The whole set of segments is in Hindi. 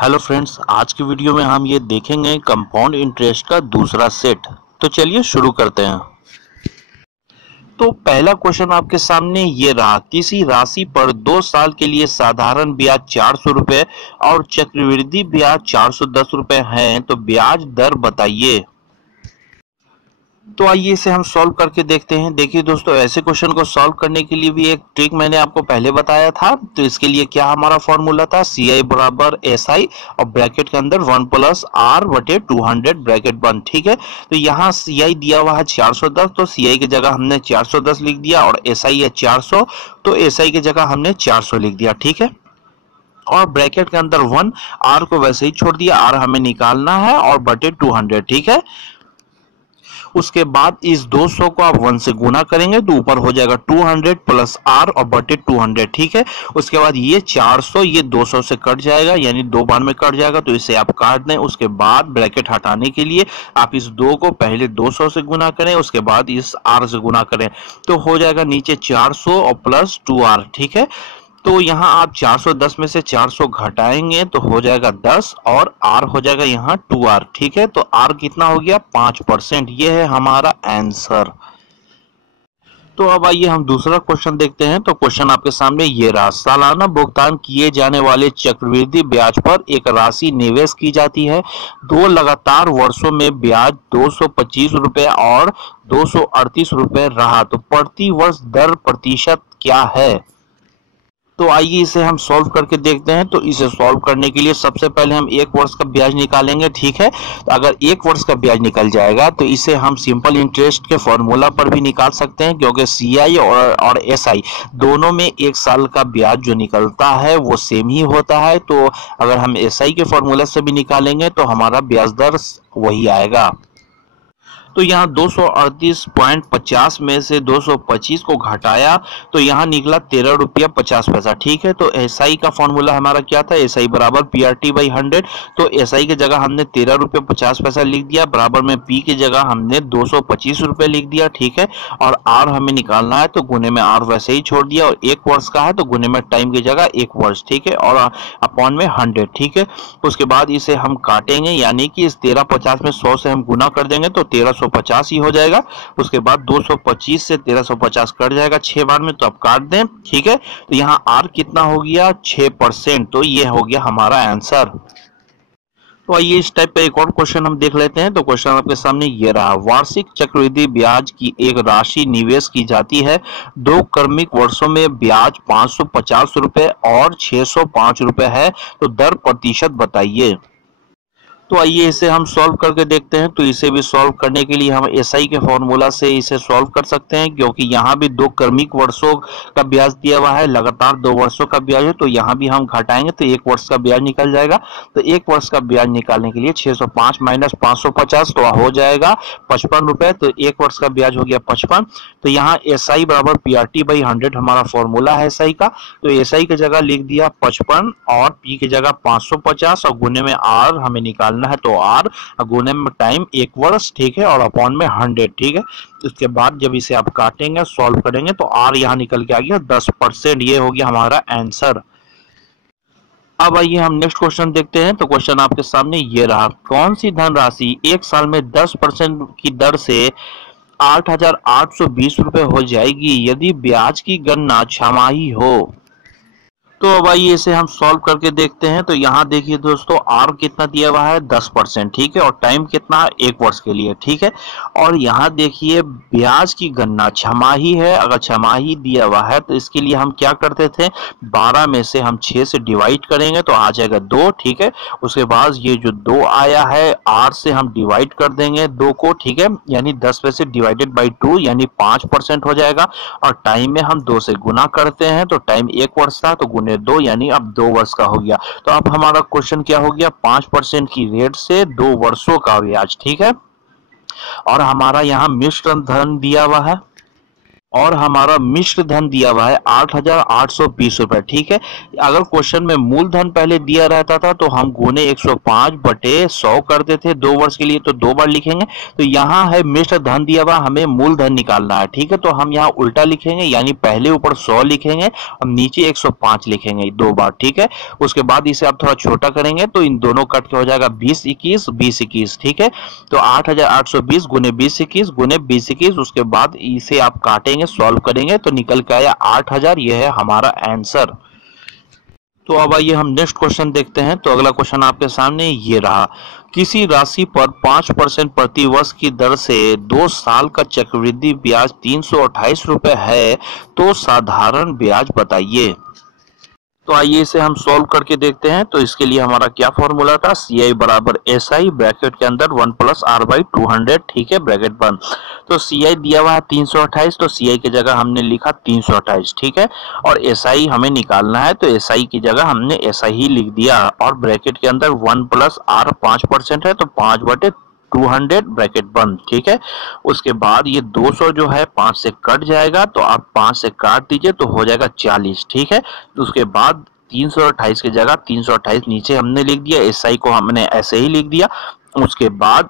हेलो फ्रेंड्स, आज की वीडियो में हम ये देखेंगे कंपाउंड इंटरेस्ट का दूसरा सेट। तो चलिए शुरू करते हैं। तो पहला क्वेश्चन आपके सामने ये रहा, किसी राशि पर 2 साल के लिए साधारण ब्याज 400 रुपए और चक्रवृद्धि ब्याज 410 रुपए है, तो ब्याज दर बताइए। तो आइए इसे हम सॉल्व करके देखते हैं। देखिए दोस्तों, ऐसे क्वेश्चन को सॉल्व करने के लिए भी एक ट्रिक मैंने आपको पहले बताया था। तो इसके लिए क्या हमारा फॉर्मूला था, सी आई बराबर एस आई और ब्रैकेट के अंदर 1 + R/200 ब्रैकेट बंद। ठीक है, तो यहाँ सी आई दिया हुआ है 410, तो सी आई की जगह हमने 410 लिख दिया, और एस आई है 400, तो एस आई की जगह हमने 400 लिख दिया। ठीक है, और ब्रैकेट के अंदर 1, आर को वैसे ही छोड़ दिया, आर हमें निकालना है, और बटे 200। ठीक है, उसके बाद इस 200 को आप 1 से गुना करेंगे तो ऊपर हो जाएगा 200 + R और बटे 200। ठीक है, उसके बाद ये 400 ये 200 से कट जाएगा, यानी 2 बार में कट जाएगा, तो इसे आप काट दें। उसके बाद ब्रैकेट हटाने के लिए आप इस 2 को पहले 200 से गुना करें, उसके बाद इस R से गुना करें, तो हो जाएगा नीचे 400 और प्लस 2R। ठीक है, तो यहाँ आप 410 में से 400 घटाएंगे तो हो जाएगा 10, और R हो जाएगा यहाँ 2R। ठीक है, तो R कितना हो गया, 5%। ये है हमारा आंसर। तो अब आइए हम दूसरा क्वेश्चन देखते हैं। तो क्वेश्चन आपके सामने ये रहा, सालाना भुगतान किए जाने वाले चक्रवृद्धि ब्याज पर एक राशि निवेश की जाती है। 2 लगातार वर्षों में ब्याज 225 रुपए और 238 रुपए रहा, तो प्रति वर्ष दर प्रतिशत क्या है। तो आइए इसे हम सॉल्व करके देखते हैं। तो इसे सॉल्व करने के लिए सबसे पहले हम 1 वर्ष का ब्याज निकालेंगे। ठीक है, तो अगर 1 वर्ष का ब्याज निकल जाएगा तो इसे हम सिंपल इंटरेस्ट के फॉर्मूला पर भी निकाल सकते हैं, क्योंकि सी आई और एस आई दोनों में 1 साल का ब्याज जो निकलता है वो सेम ही होता है। तो अगर हम एस आई के फॉर्मूला से भी निकालेंगे तो हमारा ब्याज दर वही आएगा। तो यहाँ 238.50 में से 225 को घटाया तो यहाँ निकला 13 रुपया 50 पैसा। ठीक है, तो एस आई का फॉर्मूला हमारा क्या था, एस आई बराबर PRT/100। तो एस आई की जगह हमने 13 रुपये 50 पैसा लिख दिया, बराबर में पी की जगह हमने 225 रुपये लिख दिया। ठीक है, और आर हमें निकालना है, तो गुने में आर वैसे ही छोड़ दिया, और 1 वर्ष का है तो गुने में टाइम की जगह 1 वर्ष। ठीक है, और अपॉन में 100। ठीक है, उसके बाद इसे हम काटेंगे, यानी कि इस 1350 में 100 से हम गुना कर देंगे तो 1350 ही हो जाएगा। उसके बाद 225 से 1350 कट जाएगा 6 बार में, तो अब काट दें। ठीक है, तो यहाँ आर कितना हो गया, 6%। तो ये हो गया हमारा आंसर। तो आइए इस टाइप का एक और क्वेश्चन हम देख लेते हैं। तो क्वेश्चन आपके सामने ये रहा, वार्षिक चक्रवृद्धि ब्याज की एक राशि निवेश की जाती है। 2 क्रमिक वर्षों में ब्याज 550 रुपए और 605 रुपए है, तो दर प्रतिशत बताइए। तो आइए इसे हम सॉल्व करके देखते हैं। तो इसे भी सॉल्व करने के लिए हम एसआई के फॉर्मूला से इसे सॉल्व कर सकते हैं, क्योंकि यहाँ भी 2 क्रमिक वर्षों का ब्याज दिया हुआ है, लगातार 2 वर्षों का ब्याज है, तो यहाँ भी हम घटाएंगे तो 1 वर्ष का ब्याज निकल जाएगा। तो 1 वर्ष का ब्याज निकालने के लिए 605 माइनस 550 तो हो जाएगा 55 रुपए। तो 1 वर्ष का ब्याज हो गया 55। तो यहाँ एसआई बराबर PRT/100 हमारा फॉर्मूला है एसआई का। तो एसआई की जगह लिख दिया 55 और पी की जगह 550, और गुने में आर हमें निकालना है, तो आर गुने में टाइम 1 वर्ष। ठीक है, और अपॉन में 100। ठीक है, उसके बाद जब इसे आप काटेंगे सॉल्व करेंगे तो आर यहाँ निकल के आ गया 10%। ये हो गया हमारा आंसर। अब आइए हम नेक्स्ट क्वेश्चन देखते हैं। तो क्वेश्चन आपके सामने ये रहा, कौन सी धनराशि 1 साल में 10% की दर से 8,820 रुपए हो जाएगी यदि ब्याज की गणना छमाही हो। तो अब आइए इसे हम सॉल्व करके देखते हैं। तो यहाँ देखिए दोस्तों, आर कितना दिया हुआ है 10%। ठीक है, और टाइम कितना है 1 वर्ष के लिए। ठीक है, और यहाँ देखिए ब्याज की गणना छमाही है। अगर छमाही दिया हुआ है तो इसके लिए हम क्या करते थे, 12 में से हम 6 से डिवाइड करेंगे तो आ जाएगा 2। ठीक है, उसके बाद ये जो 2 आया है आर से हम डिवाइड कर देंगे 2 को। ठीक है, यानी 10 में से डिवाइडेड बाई 2 यानी 5% हो जाएगा, और टाइम में हम 2 से गुना करते हैं तो टाइम 1 वर्ष था तो गुने 2 यानी अब 2 वर्ष का हो गया। तो अब हमारा क्वेश्चन क्या हो गया, 5% की रेट से 2 वर्षों का ब्याज। ठीक है, और हमारा यहाँ मिश्र धन दिया हुआ है। और हमारा मिश्र धन दिया हुआ है 8,820 रुपए। ठीक है, अगर क्वेश्चन में मूलधन पहले दिया रहता था तो हम गुने 105/100 करते थे 2 वर्ष के लिए, तो 2 बार लिखेंगे। तो यहाँ है मिश्र धन दिया हुआ, हमें मूलधन निकालना है। ठीक है, तो हम यहाँ उल्टा लिखेंगे, यानी पहले ऊपर 100 लिखेंगे और नीचे 105 लिखेंगे 2 बार। ठीक है, उसके बाद इसे आप थोड़ा छोटा करेंगे तो इन दोनों कट के हो जाएगा 20-21 20-21। ठीक है, तो 8,820 गुने 20-21 गुने 20-21, उसके बाद इसे आप काटेंगे, सॉल्व करेंगे तो निकल के आया 8,000। यह है हमारा आंसर। तो अब आइए हम नेक्स्ट क्वेश्चन देखते हैं। तो अगला क्वेश्चन आपके सामने ये रहा, किसी राशि पर 5% प्रति वर्ष की दर से 2 साल का चक्रवृद्धि ब्याज 328 रुपए है, तो साधारण ब्याज बताइए। तो आइए इसे हम सॉल्व करके देखते हैं। तो इसके लिए हमारा क्या फॉर्मूला था, सी आई बराबर एस आई, ब्रैकेट के अंदर 1 + r/200। ठीक है, ब्रैकेट बंद। तो सी आई दिया हुआ है 328, तो सी आई की जगह हमने लिखा 328। ठीक है, और एस आई हमें निकालना है, तो एस आई की जगह हमने एस आई ही लिख दिया, और ब्रैकेट के अंदर 1 + r 5% है, तो 5/200 ब्रैकेट बंद। ठीक है, उसके बाद ये 200 जो है 5 से कट जाएगा, तो आप 5 से काट दीजिए तो हो जाएगा 40। ठीक है, उसके बाद 328 की जगह 328 नीचे हमने लिख दिया, एसआई को हमने ऐसे ही लिख दिया। उसके बाद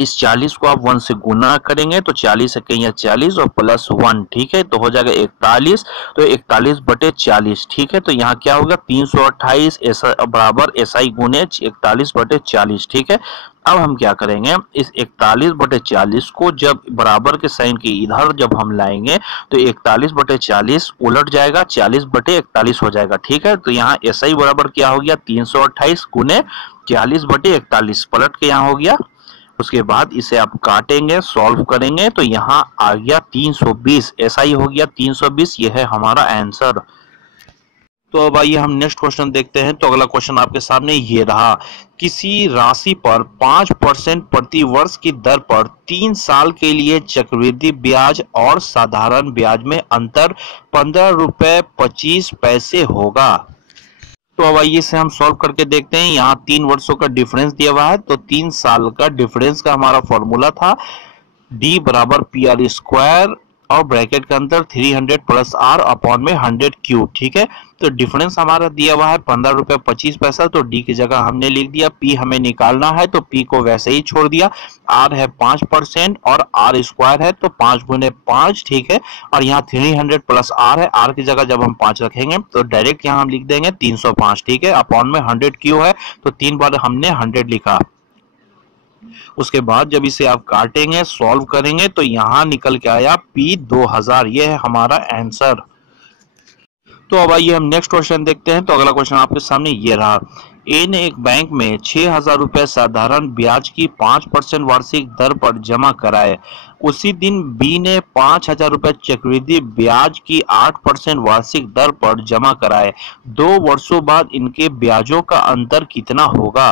इस 40 को आप 1 से गुना करेंगे तो 40 से कहीं 40 और +1। ठीक है, तो हो जाएगा 41, तो 41/40। ठीक है, तो यहाँ क्या होगा 328 बराबर एसआई गुने 41/40। ठीक है, अब हम क्या करेंगे, इस 41/40 को जब बराबर के साइन के इधर जब हम लाएंगे तो 41/40 उलट जाएगा, 40/41 हो जाएगा। ठीक है, तो यहाँ एसआई बराबर क्या हो गया 328 गुने 40/41 पलट के यहाँ हो गया। उसके बाद इसे आप काटेंगे, सॉल्व करेंगे तो यहाँ आ गया 320, ऐसा ही हो गया 320। यह है हमारा आंसर। तो अब आइए हम नेक्स्ट क्वेश्चन देखते हैं। तो अगला क्वेश्चन आपके सामने ये रहा, किसी राशि पर 5% प्रति वर्ष की दर पर 3 साल के लिए चक्रवृद्धि ब्याज और साधारण ब्याज में अंतर 15 रुपए 25 पैसे होगा। तो अब आइए इसे हम सॉल्व करके देखते हैं। यहाँ 3 वर्षों का डिफरेंस दिया हुआ है, तो 3 साल का डिफरेंस का हमारा फॉर्मूला था डी बराबर PR² और ब्रैकेट के अंदर 300 + r/100³ ठीक है, तो डिफरेंस हमारा दिया हुआ है 15 रुपए 25 पैसा, तो डी की जगह हमने लिख दिया, पी हमें निकालना है तो पी को वैसे ही छोड़ दिया। आर है 5% और r² है तो 5 × 5 ठीक है, और यहाँ 300 + r है, r की जगह जब हम 5 रखेंगे तो डायरेक्ट यहाँ हम लिख देंगे 305 ठीक है, अपॉन में 100³ है तो 3 बार हमने 100 लिखा। उसके बाद जब इसे आप काटेंगे, सॉल्व करेंगे तो यहाँ निकल के आया P 2000। ये है हमारा आंसर। तो अब आइए हम नेक्स्ट क्वेश्चन देखते हैं। तो अगला क्वेश्चन आपके सामने ये रहा, ए ने एक बैंक में 6,000 रुपए साधारण ब्याज की 5% वार्षिक दर पर जमा कराए। उसी दिन बी ने 5,000 रुपए चक्रवृद्धि ब्याज की 8% वार्षिक दर पर जमा कराए। 2 वर्षों बाद इनके ब्याजों का अंतर कितना होगा।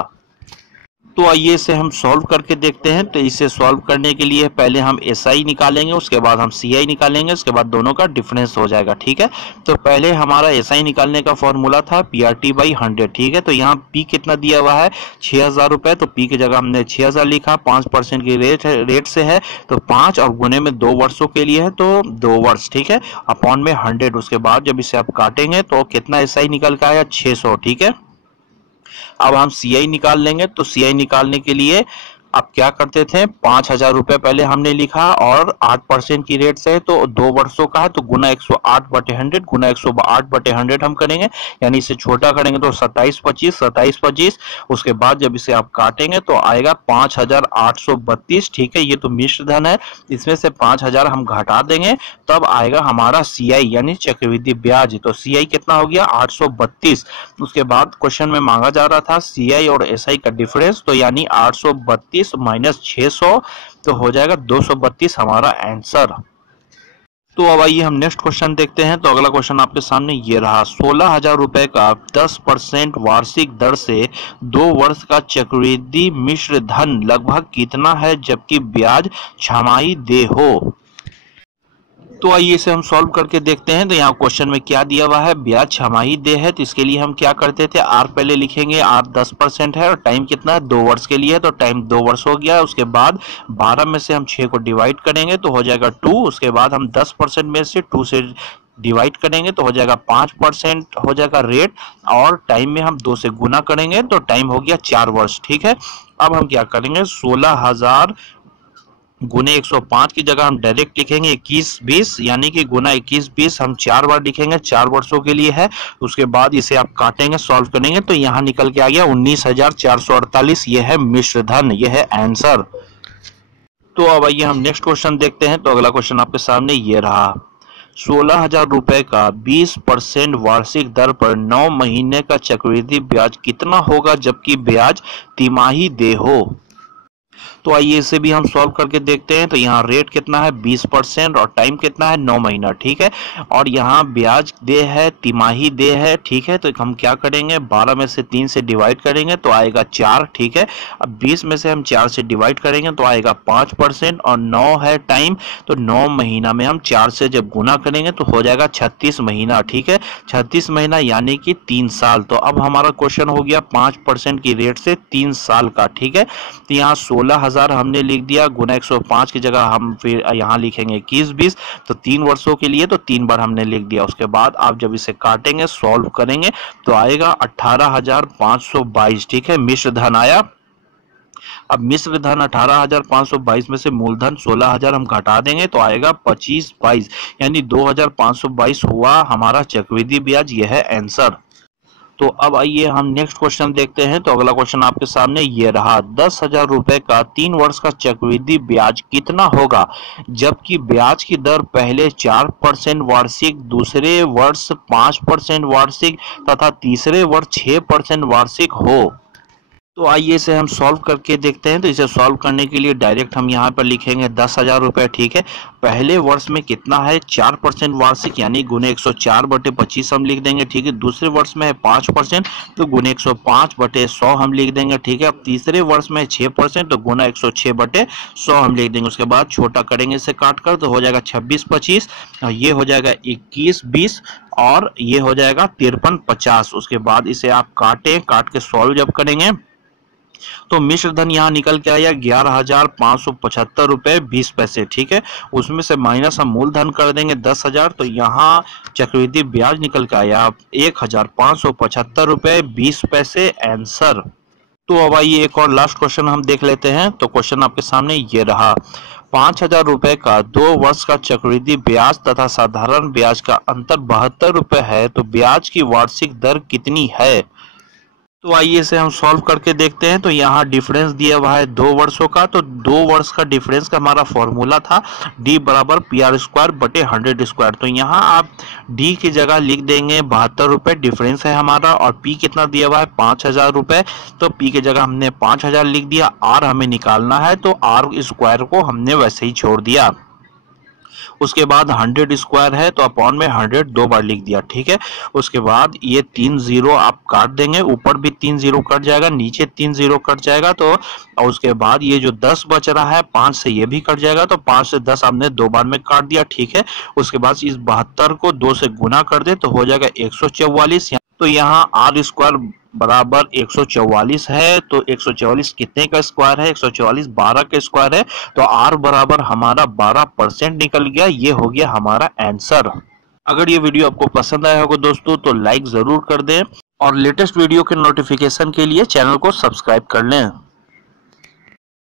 तो आइए इसे हम सॉल्व करके देखते हैं। तो इसे सॉल्व करने के लिए पहले हम SI निकालेंगे, उसके बाद हम CI निकालेंगे, उसके बाद दोनों का डिफरेंस हो जाएगा ठीक है। तो पहले हमारा SI निकालने का फॉर्मूला था PRT/100 ठीक है। तो यहाँ P कितना दिया हुआ है 6,000 रुपए, तो P की जगह हमने 6,000 लिखा, 5% की रेट से है तो 5 और गुने में 2 वर्षों के लिए है तो 2 वर्ष ठीक है, अपॉन में 100। उसके बाद जब इसे आप काटेंगे तो कितना SI निकल के आया 600 ठीक है। अब हम CI निकाल लेंगे, तो CI निकालने के लिए अब क्या करते थे, 5,000 रुपए पहले हमने लिखा और 8% की रेट से तो 2 वर्षों का है तो गुना 108/100 गुना 108/100 हम करेंगे, यानी इसे छोटा करेंगे तो 27/25 उसके बाद जब इसे आप काटेंगे तो आएगा 5,832 ठीक है। ये तो मिश्र धन है, इसमें से 5,000 हम घटा देंगे तब आएगा हमारा CI यानी चक्रवृद्धि ब्याज। तो CI कितना हो गया 832। उसके बाद क्वेश्चन में मांगा जा रहा था CI और SI का डिफरेंस, तो यानी 832 - 600 तो हो जाएगा 232 हमारा आंसर। तो अब आइए हम नेक्स्ट क्वेश्चन देखते हैं। तो अगला क्वेश्चन आपके सामने ये रहा, 16,000 रुपए का 10% वार्षिक दर से 2 वर्ष का चक्रवृद्धि मिश्र धन लगभग कितना है जबकि ब्याज छमाही देय हो। तो आइए इसे हम सॉल्व करके देखते हैं। तो यहाँ क्वेश्चन में क्या दिया हुआ है, ब्याज छमाही देय है, तो इसके लिए हम क्या करते थे, आर पहले लिखेंगे, आर 10% है और टाइम कितना है, 2 वर्ष के लिए है, तो टाइम 2 वर्ष हो गया। उसके बाद 12 में से हम 6 को डिवाइड करेंगे तो हो जाएगा 2। उसके बाद हम 10% में से 2 से डिवाइड करेंगे तो हो जाएगा 5% हो जाएगा रेट, और टाइम में हम 2 से गुना करेंगे तो टाइम हो गया 4 वर्ष। ठीक है, अब हम क्या करेंगे, 16,000 गुने 105 की जगह हम डायरेक्ट लिखेंगे 2120, यानी कि गुना 2120 हम 4 बार लिखेंगे, 4 वर्षों के लिए है। उसके बाद इसे आप काटेंगे, सॉल्व करेंगे तो यहाँ निकल के आ गया 19,448। यह है मिश्र धन, यह है आंसर। तो अब आइए हम नेक्स्ट क्वेश्चन देखते हैं। तो अगला क्वेश्चन आपके सामने ये रहा, 16,000 रुपए का 20% वार्षिक दर पर 9 महीने का चक्रवृद्धि ब्याज कितना होगा जबकि ब्याज तिमाही देय हो। तो आइए इसे भी हम सॉल्व करके देखते हैं। तो यहाँ रेट कितना है 20% और टाइम कितना है 9 महीना। ठीक है, और यहाँ ब्याज दे है, तिमाही दे है। ठीक है, तो हम क्या करेंगे, 12 में से 3 से डिवाइड करेंगे तो आएगा 4। ठीक है, अब 20 में से हम 4 से डिवाइड करेंगे तो आएगा 5%, और 9 है टाइम, तो 9 महीना में हम 4 से जब गुना करेंगे तो हो जाएगा 36 महीना। ठीक है, 36 महीना यानी कि 3 साल। तो अब हमारा क्वेश्चन हो गया 5% की रेट से 3 साल का। ठीक है, तो यहाँ 16,000 हमने लिख दिया, गुना 105 की जगह हम फिर यहाँ लिखेंगे 2120, तो 3 वर्षों के लिए, तो 3 बार हमने लिख दिया। उसके बाद आप जब इसे काटेंगे, सॉल्व करेंगे तो आएगा 18,522। ठीक है, मिश्र धन आया। अब मिश्र धन 18,522 में से मूलधन 16,000 हम घटा देंगे तो आएगा 2522, यानी 2,522 हुआ हमारा चक्रवृद्धि ब्याज। यह है आंसर। तो अब आइए हम नेक्स्ट क्वेश्चन देखते हैं। तो अगला क्वेश्चन आपके सामने ये रहा, 10,000 रुपए का 3 वर्ष का चक्रवृद्धि ब्याज कितना होगा जबकि ब्याज की दर पहले 4% वार्षिक, दूसरे वर्ष 5% वार्षिक तथा तीसरे वर्ष 6% वार्षिक हो। तो आइए इसे हम सॉल्व करके देखते हैं। तो इसे सॉल्व करने के लिए डायरेक्ट हम यहाँ पर लिखेंगे 10,000 रुपये। ठीक है, पहले वर्ष में कितना है 4% वार्षिक, यानी गुने 104/25 हम लिख देंगे। ठीक है, दूसरे वर्ष में है 5%, तो गुने 105/100 हम लिख देंगे। ठीक है, अब तीसरे वर्ष में 6%, तो गुना 106/100 हम लिख देंगे। उसके बाद छोटा करेंगे इसे काट कर, तो हो जाएगा 26/25, ये हो जाएगा 21/20, और ये हो जाएगा 53/50। उसके बाद इसे आप काट के सॉल्व जब करेंगे तो मिश्र धन यहाँ निकल के आया 11,575 रुपए 20 पैसे। ठीक है, उसमें से माइनस हम मूलधन कर देंगे 10,000, तो यहाँ चक्रवृद्धि ब्याज निकल के आया 1,575 रुपए 20 पैसे, आंसर। तो अब आइए एक और लास्ट क्वेश्चन हम देख लेते हैं। तो क्वेश्चन आपके सामने ये रहा, 5,000 रुपए का 2 वर्ष का चक्रवृद्धि ब्याज तथा साधारण ब्याज का अंतर 72 रुपए है, तो ब्याज की वार्षिक दर कितनी है। तो आइए इसे हम सॉल्व करके देखते हैं। तो यहाँ डिफरेंस दिया हुआ है 2 वर्षों का, तो 2 वर्ष का डिफरेंस का हमारा फॉर्मूला था D बराबर PR²/100²। तो यहाँ आप D की जगह लिख देंगे 72 रुपए डिफरेंस है हमारा, और P कितना दिया हुआ है 5,000 रुपए, तो P की जगह हमने 5,000 लिख दिया। R हमें निकालना है, तो R² को हमने वैसे ही छोड़ दिया। उसके बाद 100² है, तो अपॉन में 100 2 बार लिख दिया। ठीक है, उसके बाद ये 3 0 आप काट देंगे, ऊपर भी 3 0 कट जाएगा, नीचे 3 0 कट जाएगा। तो और उसके बाद ये जो 10 बच रहा है 5 से ये भी कट जाएगा, तो 5 से 10 हमने 2 बार में काट दिया। ठीक है, उसके बाद इस 72 को 2 से गुना कर दे तो हो जाएगा 144। तो यहाँ R² बराबर 144 है, तो 144 कितने का स्क्वायर है, 144 12 का स्क्वायर है, तो R बराबर हमारा 12% निकल गया। ये हो गया हमारा आंसर। अगर ये वीडियो आपको पसंद आया होगा दोस्तों तो लाइक जरूर कर दें, और लेटेस्ट वीडियो के नोटिफिकेशन के लिए चैनल को सब्सक्राइब कर लें।